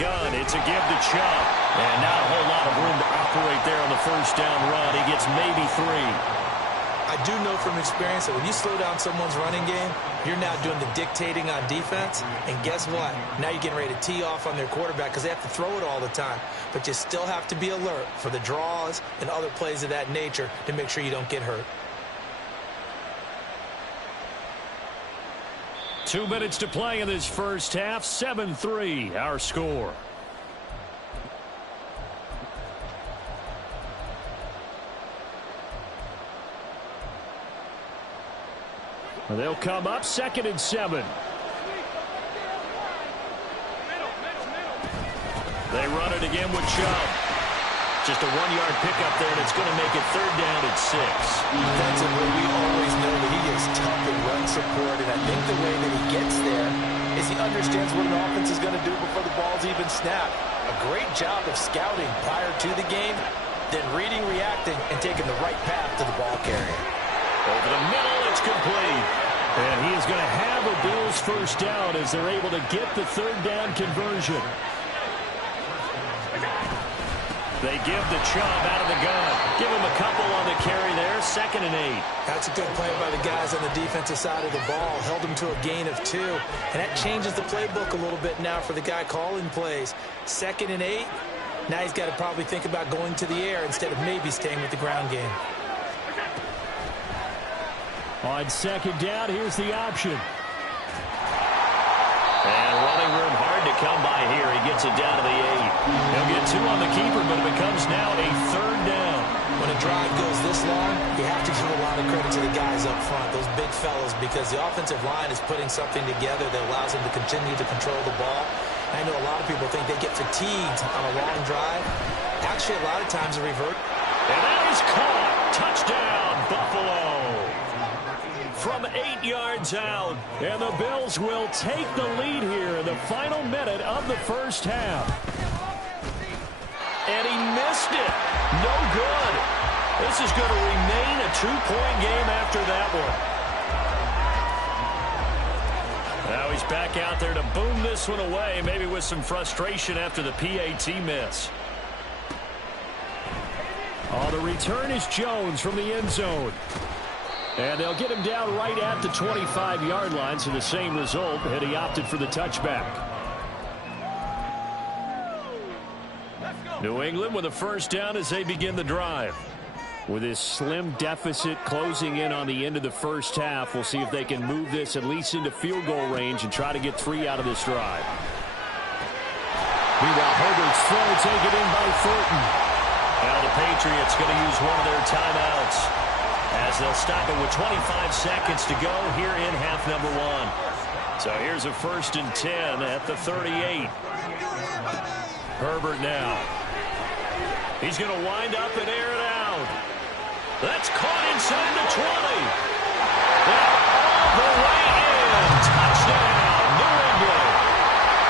gun. It's a give to Chubb. And not a whole lot of room to operate there on the first down run. He gets maybe 3. I do know from experience that when you slow down someone's running game, you're now doing the dictating on defense. And guess what? Now you're getting ready to tee off on their quarterback because they have to throw it all the time. But you still have to be alert for the draws and other plays of that nature to make sure you don't get hurt. 2 minutes to play in this first half. 7-3, our score. They'll come up 2nd and 7. They run it again with Chubb. Just a 1-yard pickup there, and it's going to make it 3rd down at 6. Defensively, we always know that he is tough in run support, and I think the way that he gets there is he understands what an offense is going to do before the ball's even snapped. A great job of scouting prior to the game, then reading, reacting, and taking the right path to the ball carrier. Over the middle, it's complete. And he is going to have a Bills first down as they're able to get the 3rd down conversion. They give the Chubb out of the gun. Give him a couple on the carry there. 2nd and 8. That's a good play by the guys on the defensive side of the ball. Held him to a gain of 2. And that changes the playbook a little bit now for the guy calling plays. 2nd and 8. Now he's got to probably think about going to the air instead of maybe staying with the ground game. On 2nd down, here's the option. And running room hard to come by here. He gets it down to the 8. He'll get 2 on the keeper, but it becomes now a 3rd down. When a drive goes this long, you have to give a lot of credit to the guys up front, those big fellas, because the offensive line is putting something together that allows them to continue to control the ball. I know a lot of people think they get fatigued on a long drive. Actually, a lot of times they revert. And that is caught. Touchdown, Buffalo. From 8 yards out, and the Bills will take the lead here in the final minute of the first half. And he missed it. No good. This is going to remain a 2-point game after that one. Now he's back out there to boom this one away, maybe with some frustration after the PAT miss. On the return is Jones from the end zone. And they'll get him down right at the 25-yard line, so the same result, and he opted for the touchback. New England with a first down as they begin the drive. With this slim deficit closing in on the end of the first half, we'll see if they can move this at least into field goal range and try to get 3 out of this drive. Meanwhile, Herbert's throw taken in by Thornton. Now the Patriots going to use one of their timeouts, as they'll stop it with 25 seconds to go here in half number 1. So here's a 1st and 10 at the 38. Herbert now. He's going to wind up and air it out. That's caught inside the 20. And all the way in. Touchdown, New England.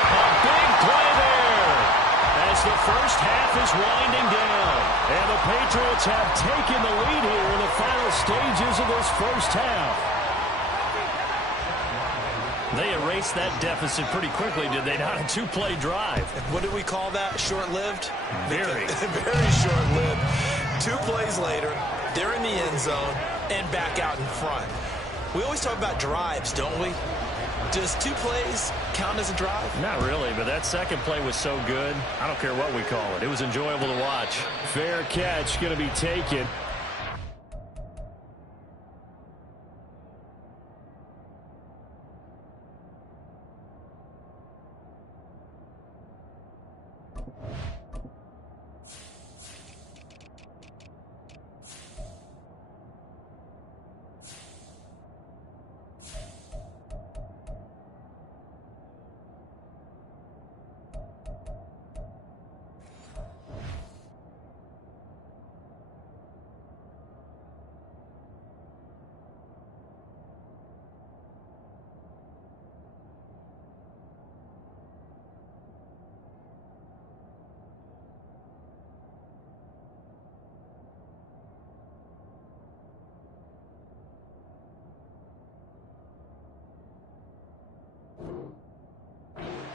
A big play there as the first half is winding down. And the Patriots have taken the lead here in the final stages of this first half. They erased that deficit pretty quickly, did they not? A 2-play drive. What do we call that? Short-lived? Very. Very short-lived. 2 plays later, they're in the end zone and back out in front. We always talk about drives, don't we? Does 2 plays count as a drive? Not really, but that second play was so good. I don't care what we call it. It was enjoyable to watch. Fair catch going to be taken.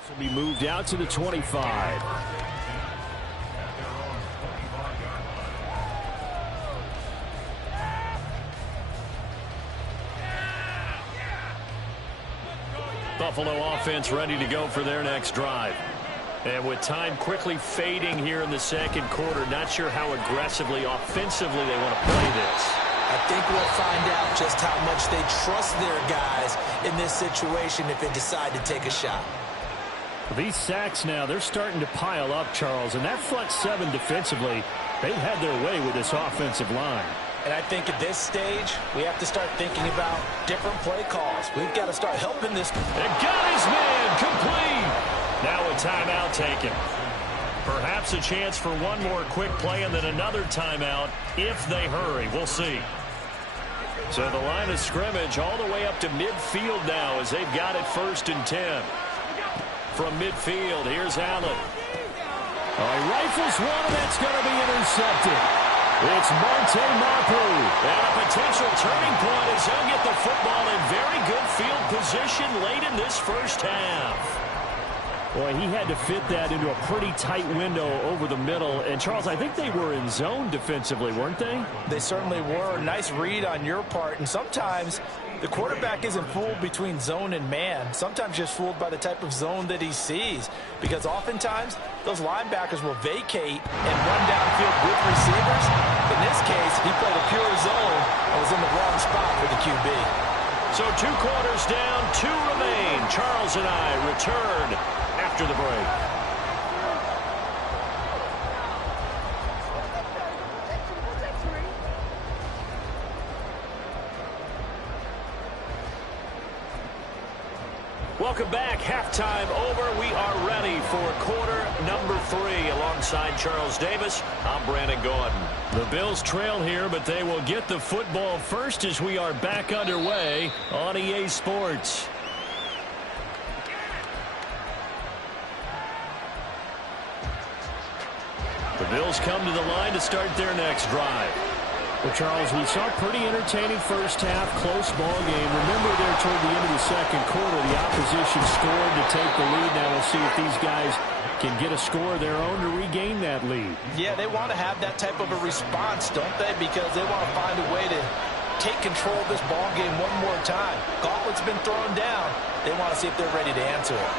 Will be moved out to the 25. Buffalo offense ready to go for their next drive. And with time quickly fading here in the second quarter, not sure how aggressively, offensively they want to play this. I think we'll find out just how much they trust their guys in this situation if they decide to take a shot. These sacks now, they're starting to pile up, Charles, and that front seven defensively, they've had their way with this offensive line. And I think at this stage, we have to start thinking about different play calls. We've got to start helping this. And got his man complete. Now a timeout taken. Perhaps a chance for one more quick play and then another timeout if they hurry. We'll see. So the line of scrimmage all the way up to midfield now as they've got it 1st and 10. From midfield, here's Allen. He rifles one, and that's going to be intercepted. It's Monte Mapu. And a potential turning point as he'll get the football in very good field position late in this first half. Boy, he had to fit that into a pretty tight window over the middle. And, Charles, I think they were in zone defensively, weren't they? They certainly were. Nice read on your part. And sometimes the quarterback isn't fooled between zone and man. Sometimes just fooled by the type of zone that he sees. Because oftentimes, those linebackers will vacate and run downfield with receivers. In this case, he played a pure zone and was in the wrong spot for the QB. So 2 quarters down, 2 remain. Charles and I return after the break. Welcome back. Halftime over. We are ready for quarter number 3. Alongside Charles Davis, I'm Brandon Gordon. The Bills trail here, but they will get the football first as we are back underway on EA Sports. The Bills come to the line to start their next drive. Well, Charles, we saw a pretty entertaining first half, close ball game. Remember there toward the end of the second quarter, the opposition scored to take the lead. Now we'll see if these guys can get a score of their own to regain that lead. Yeah, they want to have that type of a response, don't they? Because they want to find a way to take control of this ball game one more time. Gauntlet's been thrown down. They want to see if they're ready to answer it.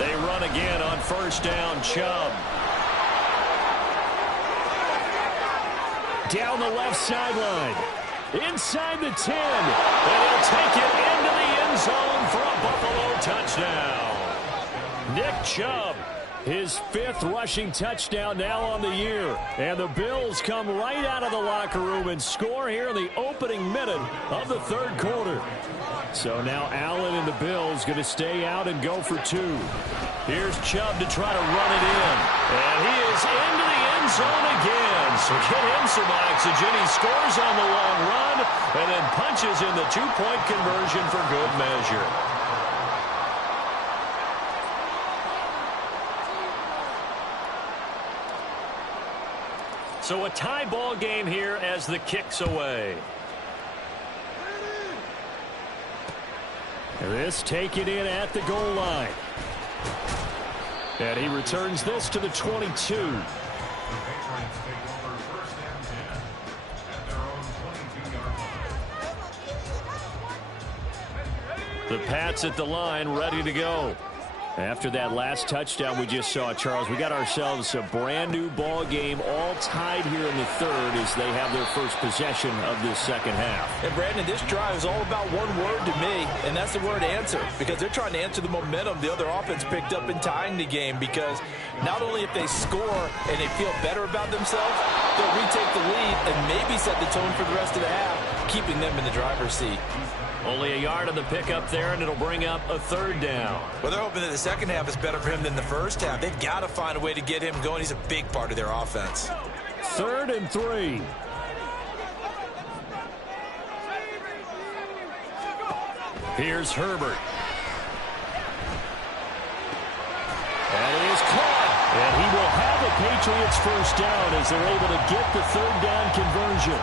They run again on first down. Chubb. Down the left sideline. Inside the 10. And he'll take it into the end zone for a Buffalo touchdown. Nick Chubb, his 5th rushing touchdown now on the year. And the Bills come right out of the locker room and score here in the opening minute of the 3rd quarter. So now Allen and the Bills going to stay out and go for 2. Here's Chubb to try to run it in. And he is into the end zone again. So get him some oxygen. He scores on the long run and then punches in the 2-point conversion for good measure. So a tie ball game here as the kick's away. This taken in at the goal line. And he returns this to the 22. The Pats at the line, ready to go. After that last touchdown we just saw, Charles, we got ourselves a brand new ball game, all tied here in the 3rd as they have their first possession of this second half. And Brandon, this drive is all about one word to me, and that's the word answer, because they're trying to answer the momentum the other offense picked up in tying the game, because not only if they score and they feel better about themselves, they'll retake the lead and maybe set the tone for the rest of the half, keeping them in the driver's seat. Only a yard on the pickup there, and it'll bring up a 3rd down. Well, they're hoping that the second half is better for him than the first half. They've got to find a way to get him going. He's a big part of their offense. 3rd and 3. Here's Herbert. And it is caught. And he will have a Patriots first down as they're able to get the 3rd down conversion.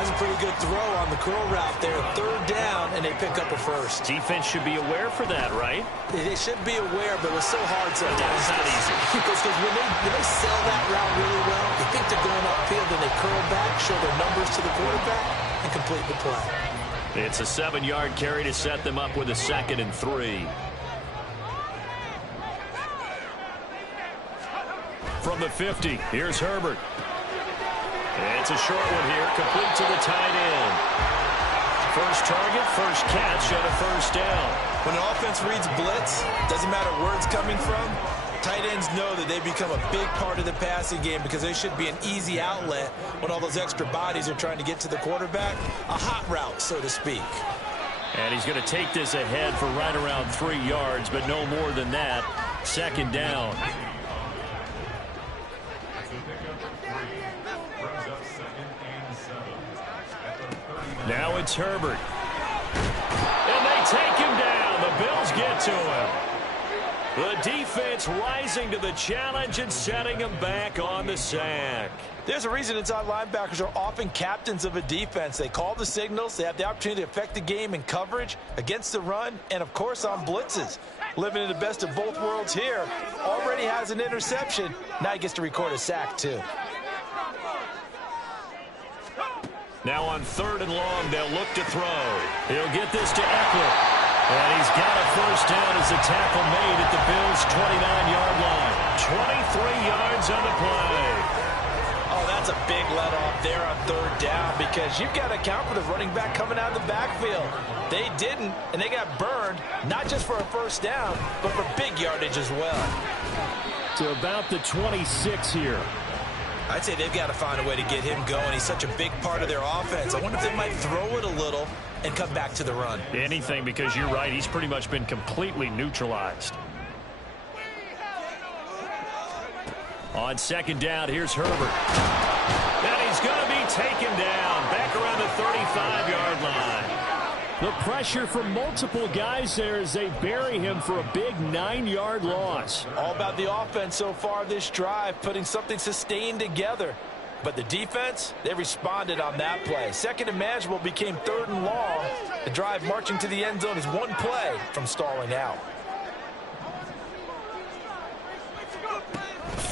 As was a pretty good throw on the curl route there. Third down, and they pick up a first. Defense should be aware for that, right? They should be aware, but it was so hard sometimes. It's not easy. Because when they sell that route really well, they think they're going upfield, then they curl back, show their numbers to the quarterback, and complete the play. It's a 7-yard carry to set them up with a 2nd and 3. From the 50, here's Herbert. It's a short one here, complete to the tight end. First target, first catch, and a first down. When an offense reads blitz, doesn't matter where it's coming from, tight ends know that they become a big part of the passing game because they should be an easy outlet when all those extra bodies are trying to get to the quarterback. A hot route, so to speak. And he's going to take this ahead for right around 3 yards, but no more than that. 2nd down. Now it's Herbert. And they take him down. The Bills get to him. The defense rising to the challenge and setting him back on the sack. There's a reason inside linebackers are often captains of a defense. They call the signals. They have the opportunity to affect the game in coverage, against the run, and, of course, on blitzes. Living in the best of both worlds here. Already has an interception. Now he gets to record a sack, too. Now on 3rd and long, they'll look to throw. He'll get this to Eckler. And he's got a first down as a tackle made at the Bills' 29-yard line. 23 yards on the play. Oh, that's a big let-off there on 3rd down because you've got to account for the running back coming out of the backfield. They didn't, and they got burned, not just for a first down, but for big yardage as well. To about the 26 here. I'd say they've got to find a way to get him going. He's such a big part of their offense. I wonder if they might throw it a little and come back to the run. Anything, because you're right. He's pretty much been completely neutralized. On 2nd down, here's Herbert. And he's going to be taken down back around the 35-yard line. The pressure from multiple guys there as they bury him for a big 9-yard loss. All about the offense so far this drive, putting something sustained together. But the defense, they responded on that play. 2nd and manageable became 3rd and long. The drive marching to the end zone is one play from stalling out.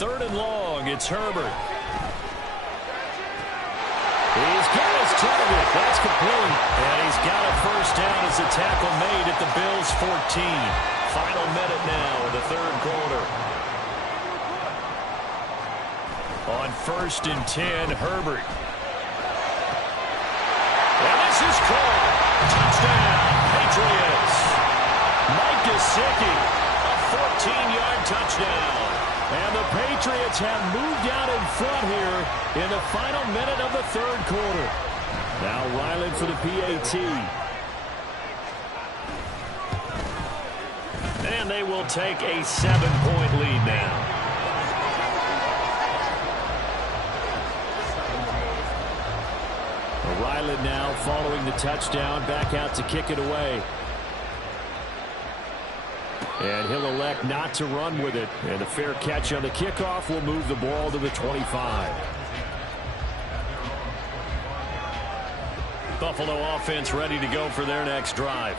3rd and long, it's Herbert. He's got his target. That's complete. And he's got a first down as a tackle made at the Bills' 14. Final minute now in the 3rd quarter. On 1st and 10, Herbert. And this is caught. Touchdown, Patriots. Mike Gesicki, a 14-yard touchdown. And the Patriots have moved out in front here in the final minute of the 3rd quarter. Now Ryland for the PAT. And they will take a 7-point lead now. Ryland now following the touchdown, back out to kick it away. And he'll elect not to run with it. And a fair catch on the kickoff will move the ball to the 25. Buffalo offense ready to go for their next drive.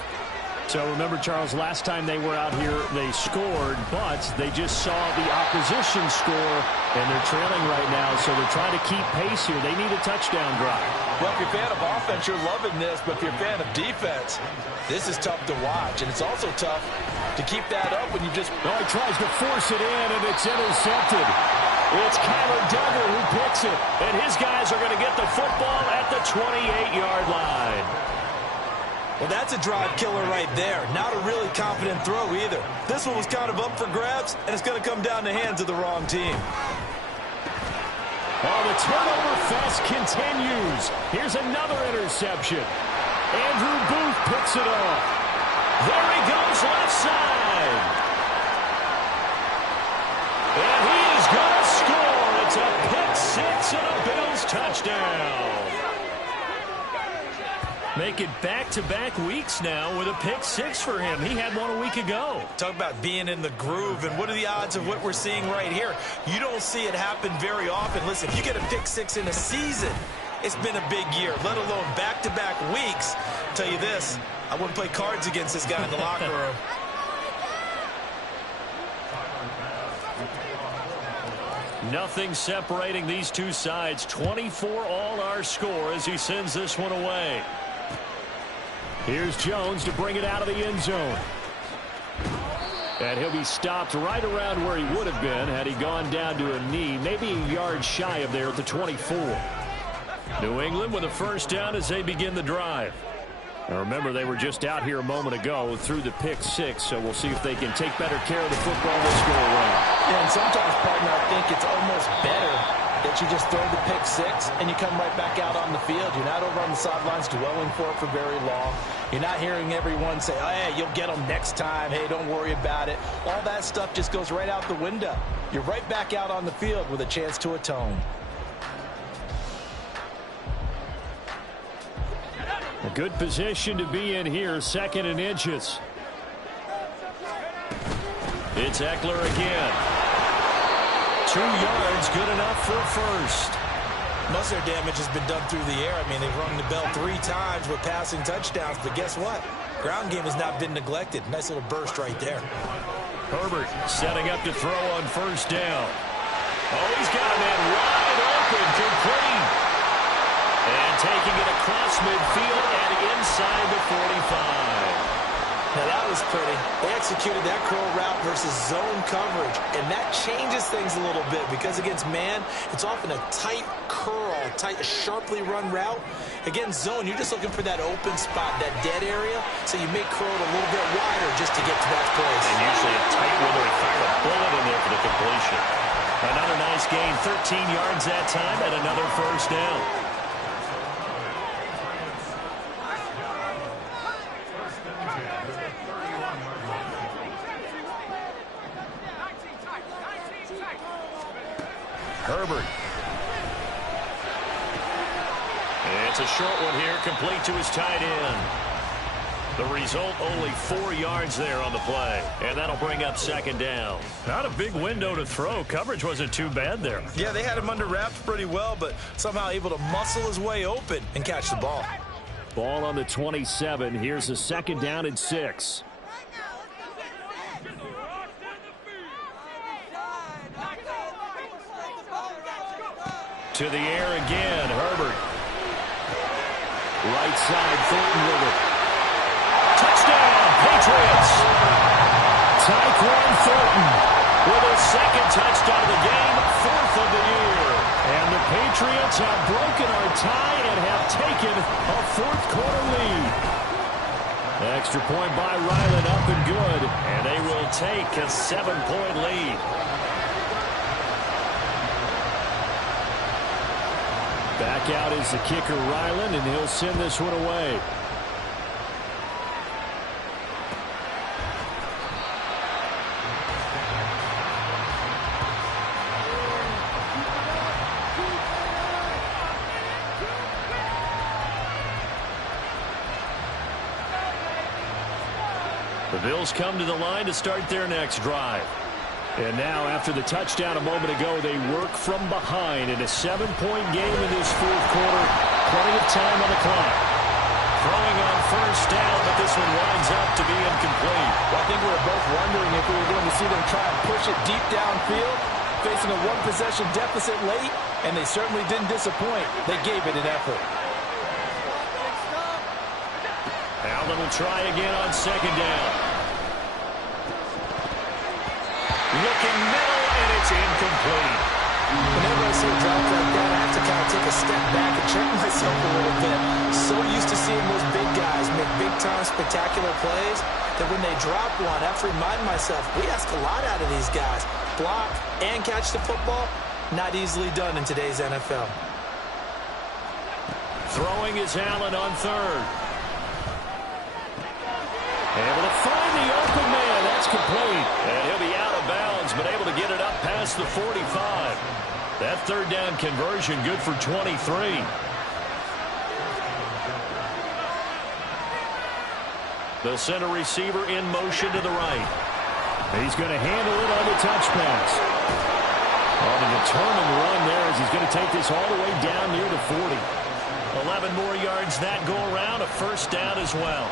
So remember, Charles, last time they were out here, they scored, but they just saw the opposition score, and they're trailing right now, so they're trying to keep pace here. They need a touchdown drive. Well, if you're a fan of offense, you're loving this, but if you're a fan of defense, this is tough to watch, and it's also tough to keep that up when you just... Oh, he tries to force it in, and it's intercepted. It's Kyler Duggar who picks it, and his guys are going to get the football at the 28-yard line. Well, that's a drive killer right there. Not a really confident throw either. This one was kind of up for grabs, and it's going to come down the hands of the wrong team. Oh, the turnover fest continues. Here's another interception. Andrew Booth picks it off. There he goes left side. And he is going to score. It's a pick six and a Bills touchdown. Make it back-to-back weeks now with a pick six for him. He had one a week ago. Talk about being in the groove, and what are the odds of what we're seeing right here? You don't see it happen very often. Listen, if you get a pick six in a season, It's been a big year, let alone back-to-back weeks. I'll tell you this, I wouldn't play cards against this guy in the locker room. Nothing separating these two sides. 24 all our score as he sends this one away. Here's Jones to bring it out of the end zone. And he'll be stopped right around where he would have been had he gone down to a knee, maybe a yard shy of there at the 24. New England with a first down as they begin the drive. Now remember, they were just out here a moment ago through the pick six, so we'll see if they can take better care of the football this go around. Yeah, and sometimes, partner, I think it's almost better that you just throw the pick six and you come right back out on the field. You're not over on the sidelines dwelling for it for very long. You're not hearing everyone say, oh, hey, you'll get them next time. Hey, don't worry about it. All that stuff just goes right out the window. You're right back out on the field with a chance to atone. A good position to be in here, 2nd and inches. It's Eckler again. 2 yards, good enough for a first. Most of their damage has been done through the air. I mean, they've rung the bell 3 times with passing touchdowns, but guess what? Ground game has not been neglected. Nice little burst right there. Herbert setting up to throw on first down. Oh, he's got a man wide open, complete. And taking it across midfield and inside the 45. Now that was pretty. They executed that curl route versus zone coverage, and that changes things a little bit because against man, it's often a tight curl, sharply run route. Against zone, you're just looking for that open spot, that dead area, so you may curl it a little bit wider just to get to that place. And usually a tight one where he fired a bullet in there for the completion. Another nice gain, 13 yards that time, and another first down. Herbert. It's a short one here, complete to his tight end. The result, only 4 yards there on the play. And that'll bring up 2nd down. Not a big window to throw. Coverage wasn't too bad there. Yeah, they had him under wraps pretty well, but somehow able to muscle his way open and catch the ball. Ball on the 27. Here's a 2nd down and 6. To the air again, Herbert. Right side, Thornton with it. Touchdown, Patriots! Tyquan Thornton with his 2nd touchdown of the game, 4th of the year. And the Patriots have broken our tie and have taken a 4th quarter lead. Extra point by Ryland, up and good. And they will take a 7-point lead. Back out is the kicker, Ryland, and he'll send this one away. The Bills come to the line to start their next drive. And now, after the touchdown a moment ago, they work from behind in a 7-point game in this 4th quarter. Plenty of time on the clock. Throwing on first down, but this one winds up to be incomplete. Well, I think we were both wondering if we were going to see them try and push it deep downfield, facing a 1-possession deficit late, and they certainly didn't disappoint. They gave it an effort. Allen will try again on 2nd down. Looking middle, and it's incomplete. Whenever I see a drop like that, I have to kind of take a step back and check myself a little bit. So used to seeing those big guys make big-time spectacular plays that when they drop one, I have to remind myself, we ask a lot out of these guys. Block and catch the football, not easily done in today's NFL. Throwing is Allen on 3rd. Able to find the open man. That's complete. And he'll be out of bounds, but able to get it up past the 45. That 3rd down conversion good for 23. The center receiver in motion to the right. He's going to handle it on the touch pass. On a determined run there as he's going to take this all the way down near the 40. 11 more yards that go around, a first down as well.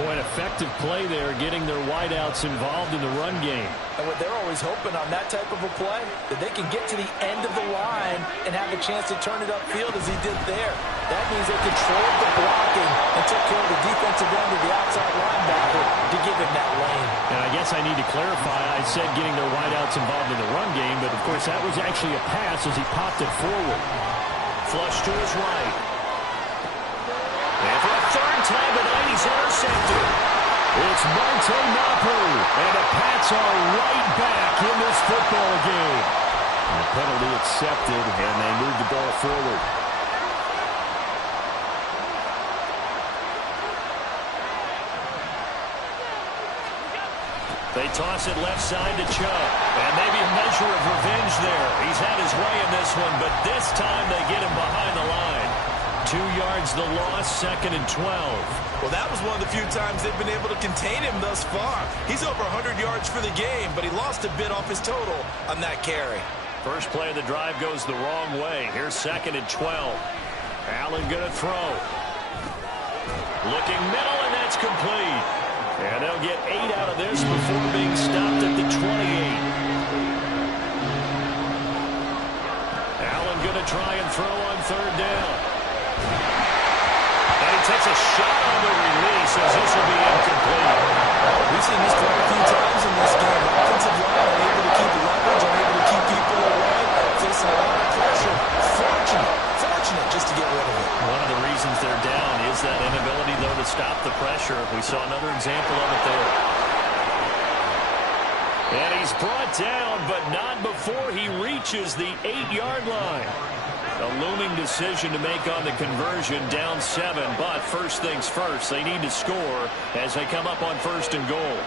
Boy, an effective play there, getting their wideouts involved in the run game. And what they're always hoping on that type of a play, that they can get to the end of the line and have a chance to turn it upfield as he did there. That means they controlled the blocking and took care of the defensive end of the outside linebacker to give him that lane. And I guess I need to clarify, I said getting their wideouts involved in the run game, but of course that was actually a pass as he popped it forward. Flush to his right. And for a third time tonight, he's intercepted. It's Monte Mapu, and the Pats are right back in this football game. And the penalty accepted, and they move the ball forward. They toss it left side to Chubb, and maybe a measure of revenge there. He's had his way in this one, but this time they get him behind the line. 2 yards the loss, 2nd and 12. Well, that was one of the few times they've been able to contain him thus far. He's over 100 yards for the game, but he lost a bit off his total on that carry. First play of the drive goes the wrong way. Here's 2nd and 12. Allen going to throw. Looking middle, and that's complete. And they'll get 8 out of this before being stopped at the 28. Allen going to try and throw on 3rd down. And he takes a shot on the release as this will be incomplete. We've seen this quite a few times in this game. Offensive line unable to keep leverage, unable to keep people away, facing a lot of pressure. Fortunate just to get rid of it. One of the reasons they're down is that inability, though, to stop the pressure. We saw another example of it there. And he's brought down, but not before he reaches the 8-yard line. A looming decision to make on the conversion, down 7, but first things first, they need to score as they come up on 1st and goal.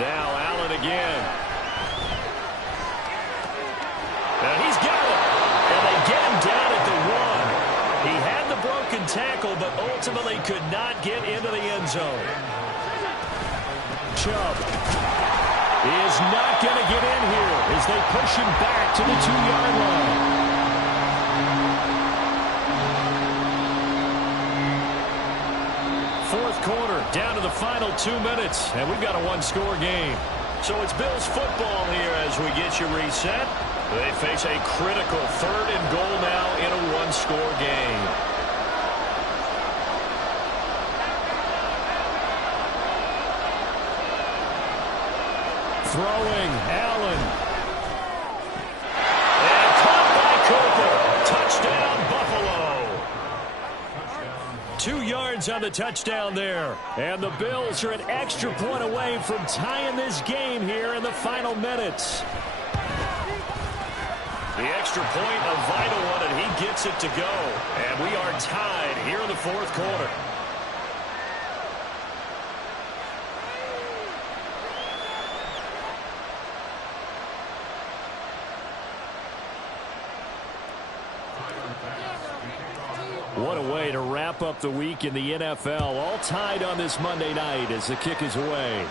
Now Allen again. And he's got it. And they get him down at the 1. He had the broken tackle, but ultimately could not get into the end zone. Chubb is not going to get in here as they push him back to the 2-yard line. Fourth quarter, down to the final 2 minutes, and we've got a 1-score game. So it's Bills football here as we get you reset. They face a critical 3rd and goal now in a 1-score game. Throwing, Allen. And caught by Cooper. Touchdown, Buffalo. 2 yards on the touchdown there. And the Bills are an extra point away from tying this game here in the final minutes. The extra point, a vital one, and he gets it to go. And we are tied here in the 4th quarter. What a way to wrap up the week in the NFL. All tied on this Monday night as the kick is away.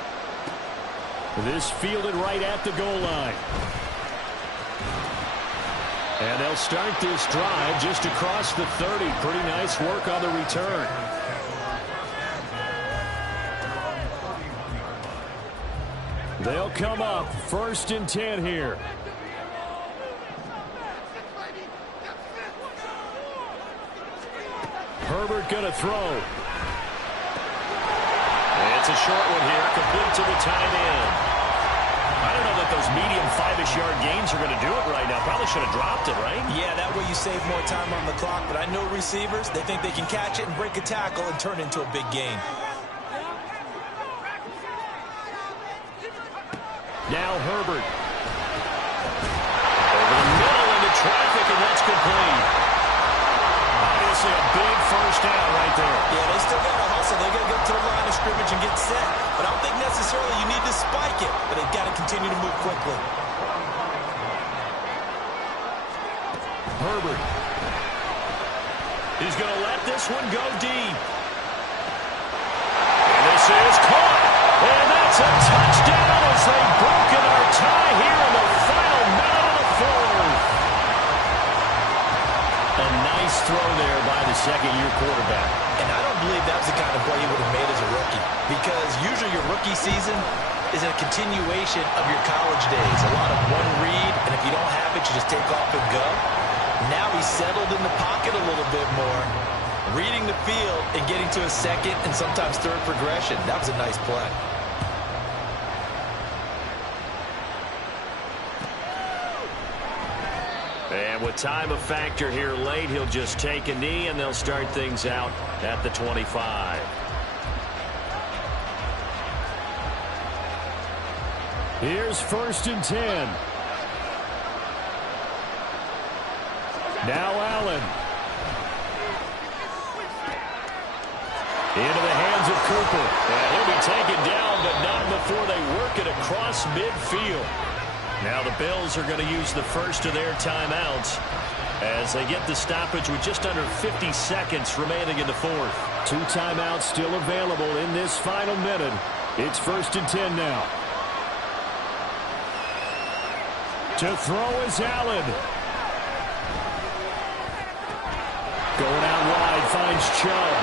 This fielded right at the goal line. And they'll start this drive just across the 30. Pretty nice work on the return. They'll come up 1st and 10 here. Herbert going to throw. It's a short one here, complete to the tight end. I don't know that those medium 5-ish yard gains are going to do it right now. Probably should have dropped it, right? Yeah, that way you save more time on the clock. But I know receivers, they think they can catch it and break a tackle and turn it into a big gain. Now Herbert. Over the middle into traffic, and that's complete. Obviously a big first down right there. Yeah, they still got to hustle. They got to get to the line of scrimmage and get set. But I don't think necessarily you need to spike it. But they've got to continue to move quickly. Herbert. He's going to let this one go deep. This is caught. And that's a touchdown as they've broken our tie here in the final minute of the fourth. A nice throw there by the second-year quarterback. And I don't believe that was the kind of play he would have made as a rookie, because usually your rookie season is a continuation of your college days. A lot of one read, and if you don't have it, you just take off and go. Now he's settled in the pocket a little bit more, reading the field and getting to a second and sometimes third progression. That was a nice play. And with time a factor here late, he'll just take a knee, and they'll start things out at the 25. Here's 1st and 10. Now Allen. Into the hands of Cooper. And he'll be taken down, but not before they work it across midfield. Now the Bills are going to use the first of their timeouts as they get the stoppage with just under 50 seconds remaining in the fourth. 2 timeouts still available in this final minute. It's 1st and 10 now. To throw is Allen. Going out wide, finds Chubb.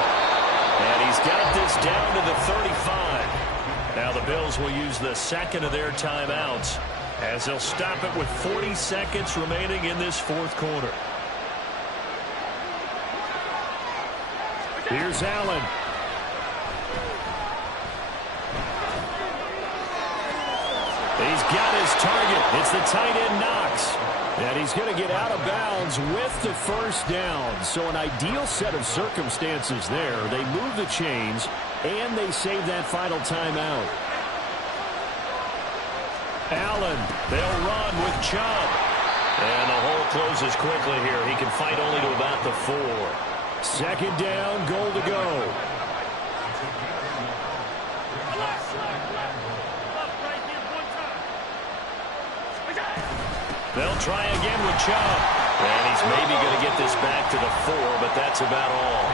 And he's got this down to the 35. Now the Bills will use the second of their timeouts as they'll stop it with 40 seconds remaining in this fourth quarter. Here's Allen. He's got his target. It's the tight end Knox. And he's going to get out of bounds with the first down. So an ideal set of circumstances there. They move the chains, and they save that final timeout. Allen, they'll run with Chubb. And the hole closes quickly here. He can fight only to about the 4. 2nd down, goal to go. They'll try again with Chubb. And he's maybe going to get this back to the 4, but that's about all.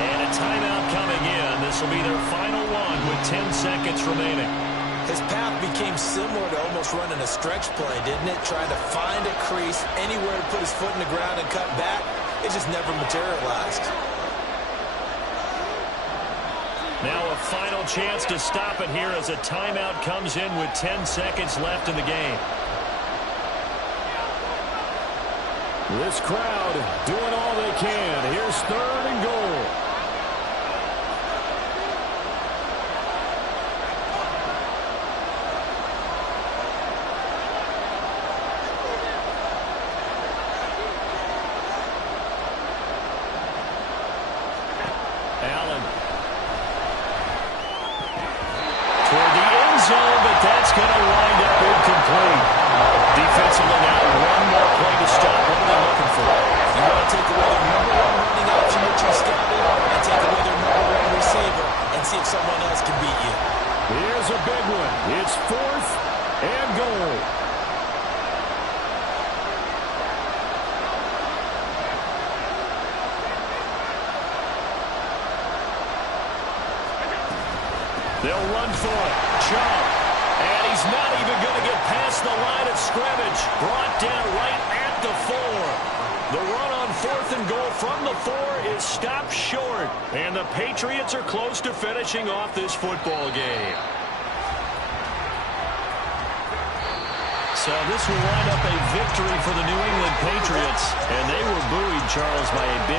And a timeout coming in. This will be their final one with 10 seconds remaining. His path became similar to almost running a stretch play, didn't it? Trying to find a crease, anywhere to put his foot in the ground and cut back. It just never materialized. Now a final chance to stop it here as a timeout comes in with 10 seconds left in the game. This crowd doing all they can. Here's 3rd and goal. Allen. Toward the end zone, but that's going to wind up incomplete. Defensively now, one more play to stop. What are they looking for? You want to take away their number 1 running option that you scouted and take away their number 1 receiver and see if someone else can beat you. Here's a big one. It's 4th and goal. They'll run for it. Chubb. And he's not even going to get past the line of scrimmage. Brought down right at the 4. The run on 4th and goal from the 4 is stopped short. And the Patriots are close to finishing off this football game. So this will wind up a victory for the New England Patriots. And they were buoyed, Charles, by a big